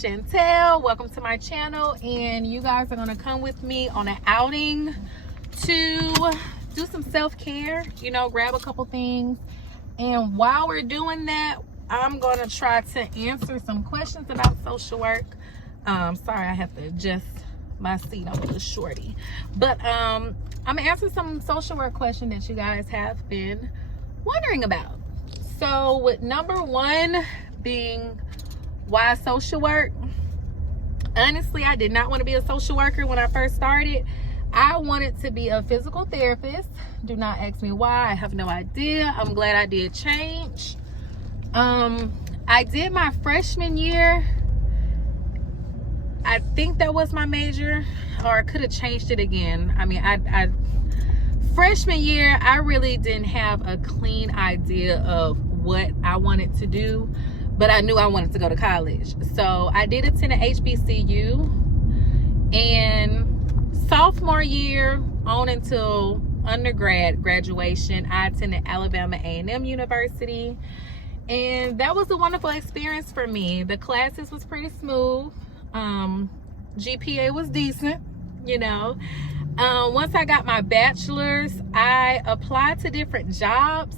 Chantel. Welcome to my channel, and you guys are going to come with me on an outing to do some self-care, you know, grab a couple things. And while we're doing that, I'm going to try to answer some questions about social work. Sorry, I have to adjust my seat. I'm a little shorty, but I'm gonna answer some social work questions that you guys have been wondering about. So with number one being, why social work? Honestly, I did not want to be a social worker when I first started. I wanted to be a physical therapist. Do not ask me why. I have no idea. I'm glad I did change. I did my freshman year. I think that was my major, or I could have changed it again. I mean, freshman year, I really didn't have a clean idea of what I wanted to do, but I knew I wanted to go to college. So I did attend an HBCU, and sophomore year on until undergrad graduation, I attended Alabama A&M University, and that was a wonderful experience for me. The classes was pretty smooth. GPA was decent, you know. Once I got my bachelor's, I applied to different jobs,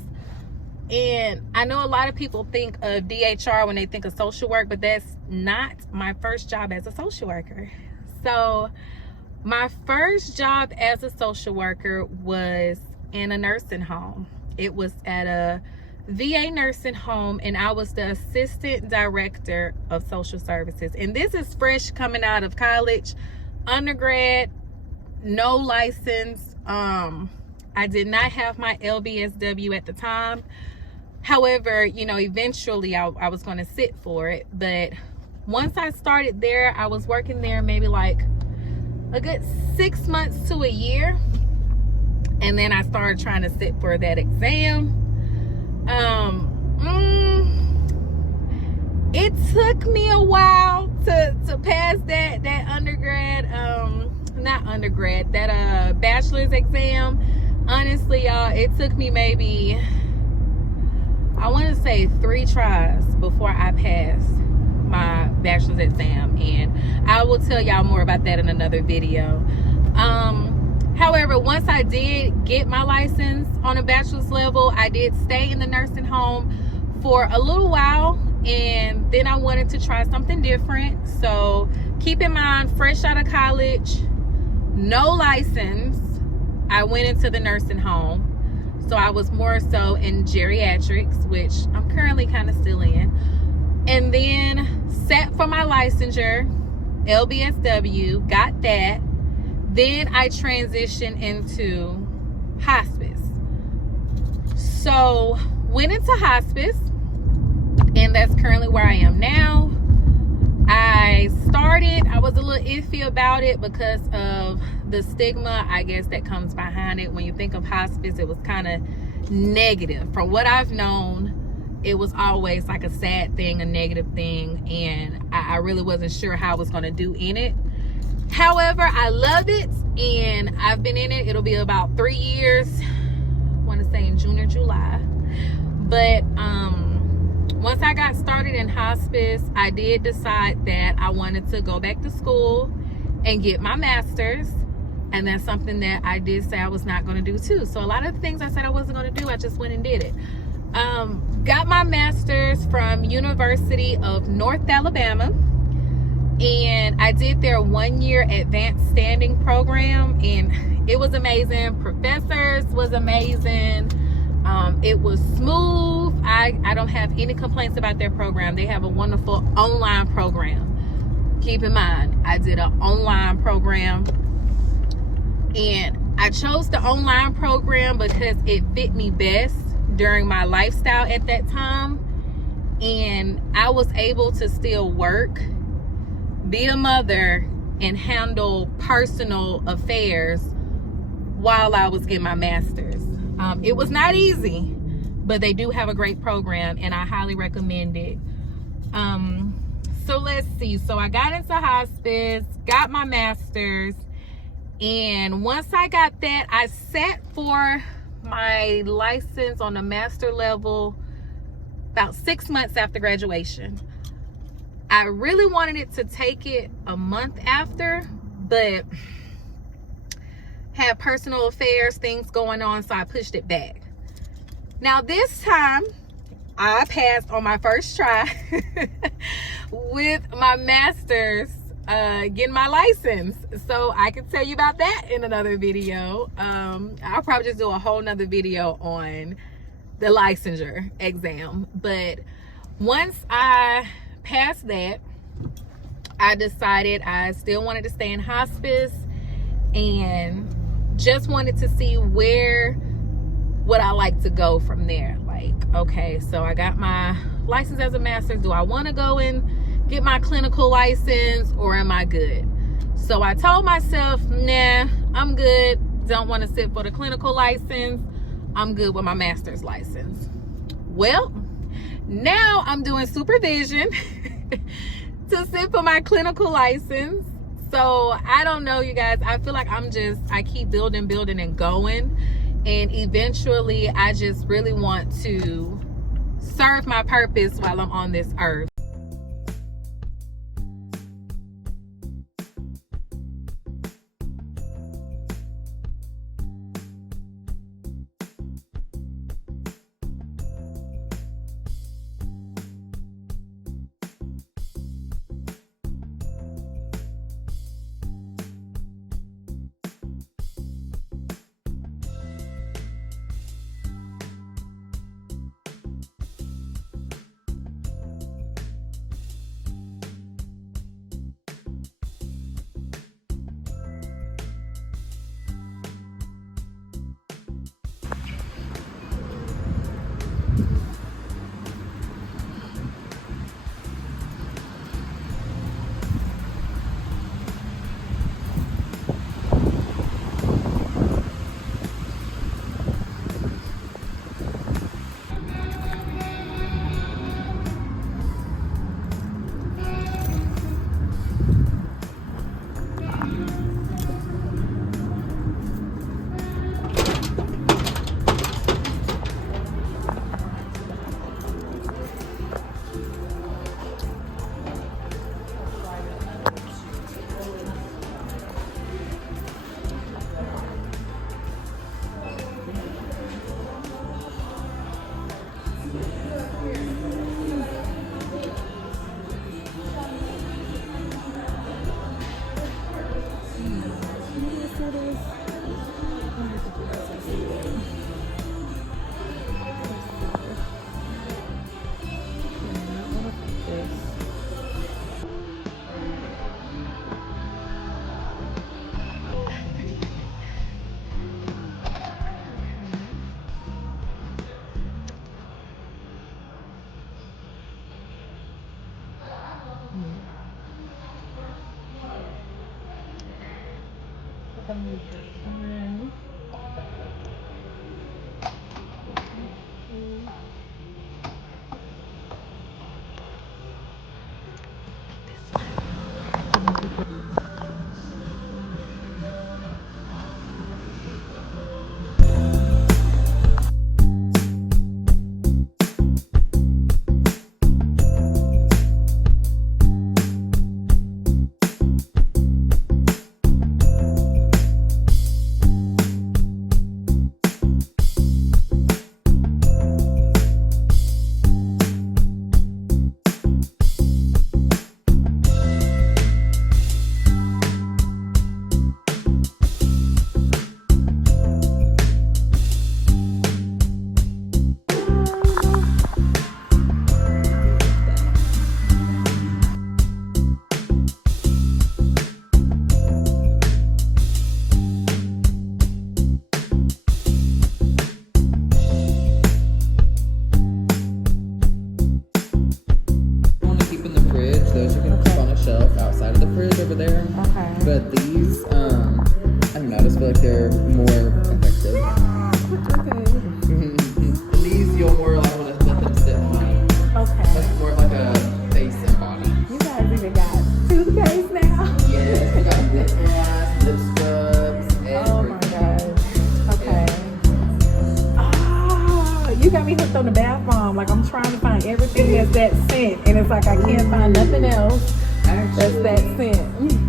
and I know a lot of people think of DHR when they think of social work, but that's not my first job as a social worker. So my first job as a social worker was in a nursing home. It was at a VA nursing home, and I was the assistant director of social services. And this is fresh coming out of college, undergrad, no license. I did not have my LBSW at the time. However, you know, eventually I was going to sit for it. But once I started there, I was working there maybe like a good 6 months to a year. And then I started trying to sit for that exam. It took me a while to pass that undergrad, that bachelor's exam. Honestly, y'all, it took me maybe, I want to say 3 tries before I passed my bachelor's exam, and I will tell y'all more about that in another video. However, once I did get my license on a bachelor's level, I did stay in the nursing home for a little while, and then I wanted to try something different. So keep in mind, fresh out of college, no license, I went into the nursing home. So I was more so in geriatrics, which I'm currently kind of still in. And then sat for my licensure, LBSW, got that. Then I transitioned into hospice. So went into hospice, and that's currently where I am now. I was a little iffy about it because of the stigma, I guess, that comes behind it. When you think of hospice, it was kind of negative. From what I've known, it was always like a sad thing, a negative thing, and I really wasn't sure how I was going to do in it. However, I love it, and I've been in it. It'll be about 3 years. I want to say in June or July. But once I got started in hospice, I did decide that I wanted to go back to school and get my master's. And that's something that I did say I was not going to do too. So a lot of the things I said I wasn't going to do, I just went and did it. Got my master's from University of North Alabama. And I did their 1-year advanced standing program, and it was amazing. Professors was amazing. It was smooth. I don't have any complaints about their program. They have a wonderful online program. Keep in mind, I did an online program, and I chose the online program because it fit me best during my lifestyle at that time, and I was able to still work, be a mother, and handle personal affairs while I was getting my master's. It was not easy, but they do have a great program, and I highly recommend it. So let's see. So I got into hospice, got my master's, and once I got that, I sat for my license on the master level about 6 months after graduation. I really wanted it to take it a month after, but had personal affairs, things going on, so I pushed it back. Now this time, I passed on my first try with my master's, getting my license. So I can tell you about that in another video. I'll probably just do a whole nother video on the licensure exam. But once I passed that, I decided I still wanted to stay in hospice and just wanted to see where would I like to go from there. Like, okay, so I got my license as a master's. Do I want to go and get my clinical license, or am I good? So I told myself, nah, I'm good. Don't want to sit for the clinical license. I'm good with my master's license. Well, now I'm doing supervision to sit for my clinical license. So I don't know, you guys. I feel like I keep building and going. And eventually, I just really want to serve my purpose while I'm on this earth. got me hooked on the bath bomb. Like, I'm trying to find everything that's that scent, and it's like I can't find nothing else that's that scent.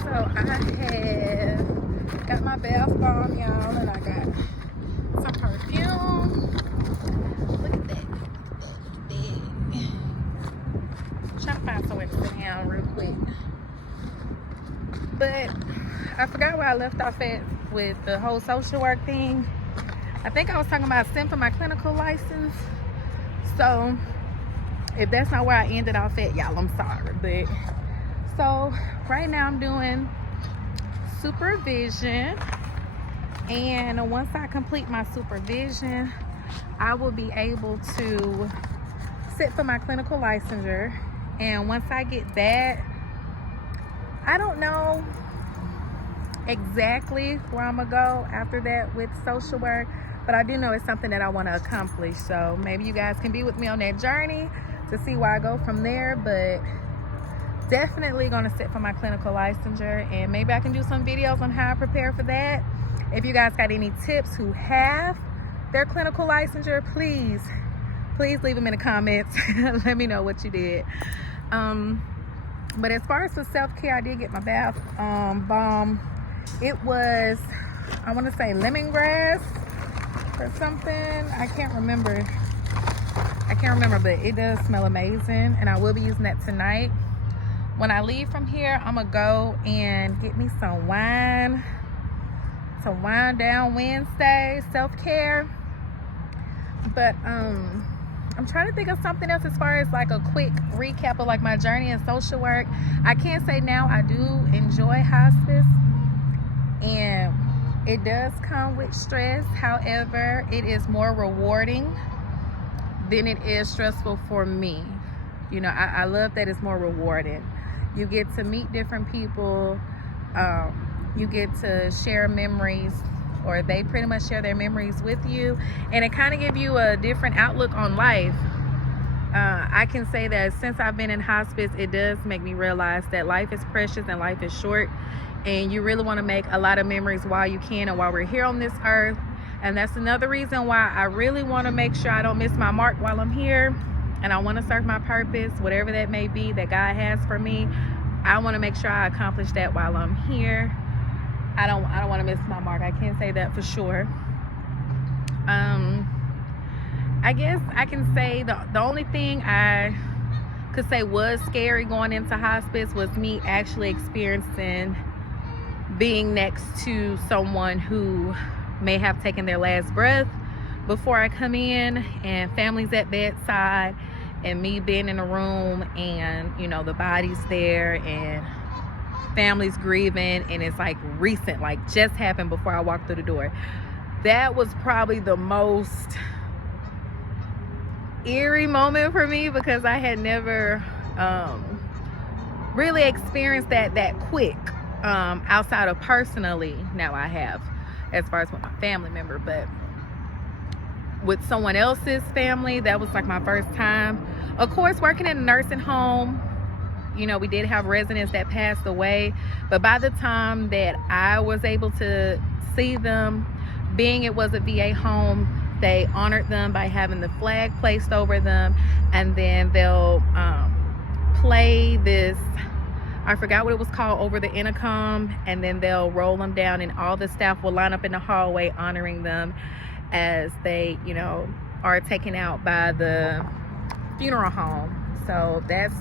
So I have got my bath bomb, y'all, and I got some perfume. Look at that. Trying to find somewhere to sit down real quick. But I forgot where I left off at with the whole social work thing. I think I was talking about sent for my clinical license. So if that's not where I ended off at, y'all, I'm sorry. But so right now I'm doing supervision, and once I complete my supervision, I will be able to sit for my clinical licensure. And once I get that, I don't know exactly where I'm gonna go after that with social work, but I do know it's something that I want to accomplish. So maybe you guys can be with me on that journey to see where I go from there. But definitely gonna sit for my clinical licensure, and maybe I can do some videos on how I prepare for that. If you guys got any tips who have their clinical licensure, please leave them in the comments. Let me know what you did. But as far as the self-care, I did get my bath bomb. It was, I want to say lemongrass or something. I can't remember, but it does smell amazing, and I will be using that tonight. When I leave from here, I'm gonna go and get me some wine to wind down Wednesday, self-care. But I'm trying to think of something else as far as like a quick recap of like my journey in social work. I can say now I do enjoy hospice, and it does come with stress. However, it is more rewarding than it is stressful for me. You know, I love that it's more rewarding. You get to meet different people. You get to share memories, or they pretty much share their memories with you, and it kind of gives you a different outlook on life. I can say that since I've been in hospice, it does make me realize that life is precious and life is short, and you really want to make a lot of memories while you can and while we're here on this earth. And that's another reason why I really want to make sure I don't miss my mark while I'm here, and I want to serve my purpose, whatever that may be that God has for me. I want to make sure I accomplish that while I'm here. I don't want to miss my mark. I can't say that for sure. I guess I can say the only thing I could say was scary going into hospice was me actually experiencing being next to someone who may have taken their last breath before I come in, and families at bedside, and me being in a room, and you know, the body's there and families grieving, and it's like recent, like just happened before I walked through the door. That was probably the most eerie moment for me, because I had never really experienced that quick outside of personally. Now I have, as far as with my family member, but with someone else's family, that was like my first time. Of course, working in a nursing home, you know, we did have residents that passed away, but by the time that I was able to see them, being it was a VA home, they honored them by having the flag placed over them, and then they'll play this, I forgot what it was called, over the intercom, and then they'll roll them down, and all the staff will line up in the hallway honoring them as they, you know, are taken out by the funeral home. So that's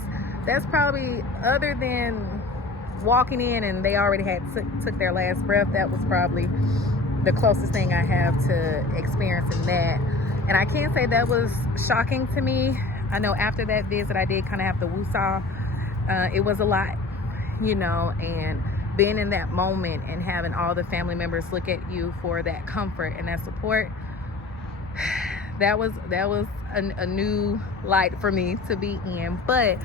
probably, other than walking in and they already had took their last breath, that was probably the closest thing I have to experiencing that. And I can't say that was shocking to me. I know after that visit, I did kind of have to woo-saw. It was a lot, you know, and being in that moment and having all the family members look at you for that comfort and that support, that was a new light for me to be in. But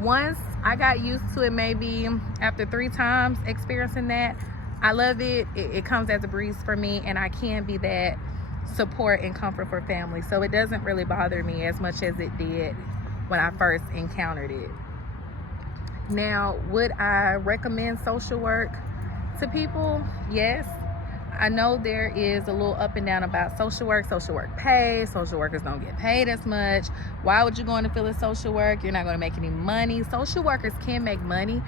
once I got used to it, maybe after 3 times experiencing that, I love it. It comes as a breeze for me, and I can be that support and comfort for family. So it doesn't really bother me as much as it did when I first encountered it. Now, would I recommend social work to people? Yes. I know there is a little up and down about social work. Social work pays. Social workers don't get paid as much. Why would you go into field of social work? You're not going to make any money. Social workers can make money.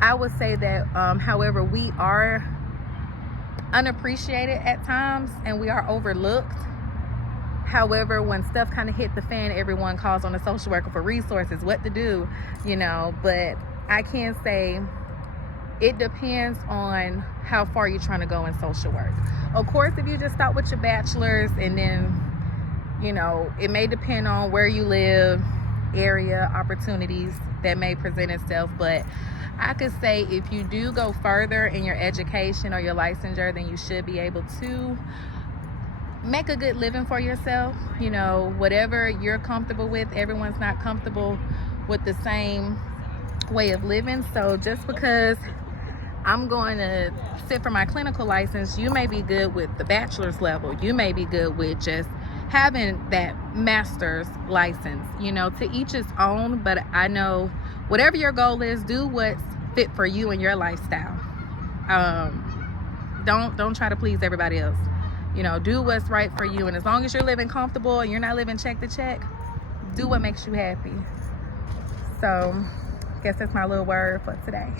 I would say that, however, we are unappreciated at times and we are overlooked. However, when stuff kind of hit the fan, everyone calls on a social worker for resources, what to do, you know. But I can say it depends on how far you're trying to go in social work. Of course, if you just start with your bachelor's, and then, you know, it may depend on where you live, area, opportunities that may present itself. But I could say if you do go further in your education or your licensure, then you should be able to make a good living for yourself. You know, whatever you're comfortable with, everyone's not comfortable with the same way of living. So just because I'm going to sit for my clinical license, you may be good with the bachelor's level. You may be good with just having that master's license. You know, to each his own. But I know whatever your goal is, do what's fit for you and your lifestyle. Don't try to please everybody else. You know, do what's right for you. And as long as you're living comfortable and you're not living check to check, do what makes you happy. So I guess that's my little word for today.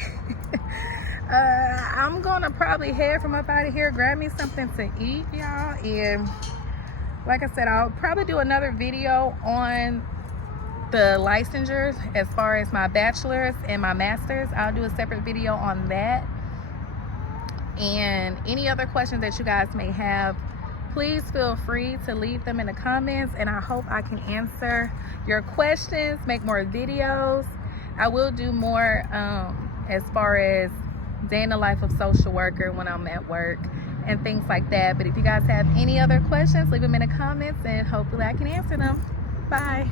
I'm gonna probably head from up out of here, grab me something to eat, y'all. And like I said, I'll probably do another video on the licensures as far as my bachelor's and my master's. I'll do a separate video on that. And any other questions that you guys may have, please feel free to leave them in the comments, and I hope I can answer your questions, make more videos. I will do more as far as day in the life of social worker when I'm at work and things like that. But if you guys have any other questions, leave them in the comments and hopefully I can answer them. Bye.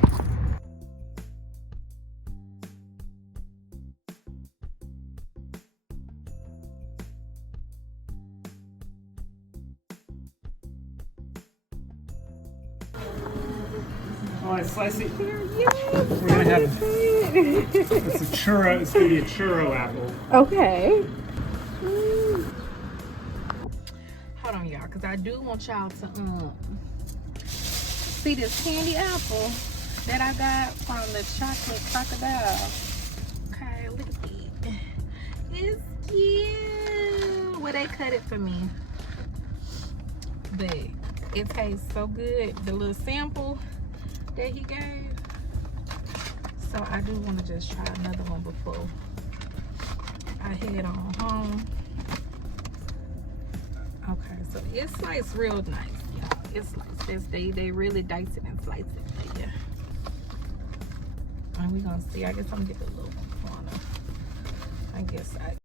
Oh, I slice it. Yes, We're gonna have it's a churro. It's gonna be a churro apple. okay. Hold on, y'all, because I do want y'all to see this candy apple that I got from the chocolate crocodile. Okay, look at it. It's cute. Well, they cut it for me, but it tastes so good. The little sample that he gave. So I do want to just try another one before I head on home. Okay, so it's sliced real nice, y'all. It's sliced. They really dice it and slice it for you. And we're gonna see. I guess I'm gonna get the little corner. I guess I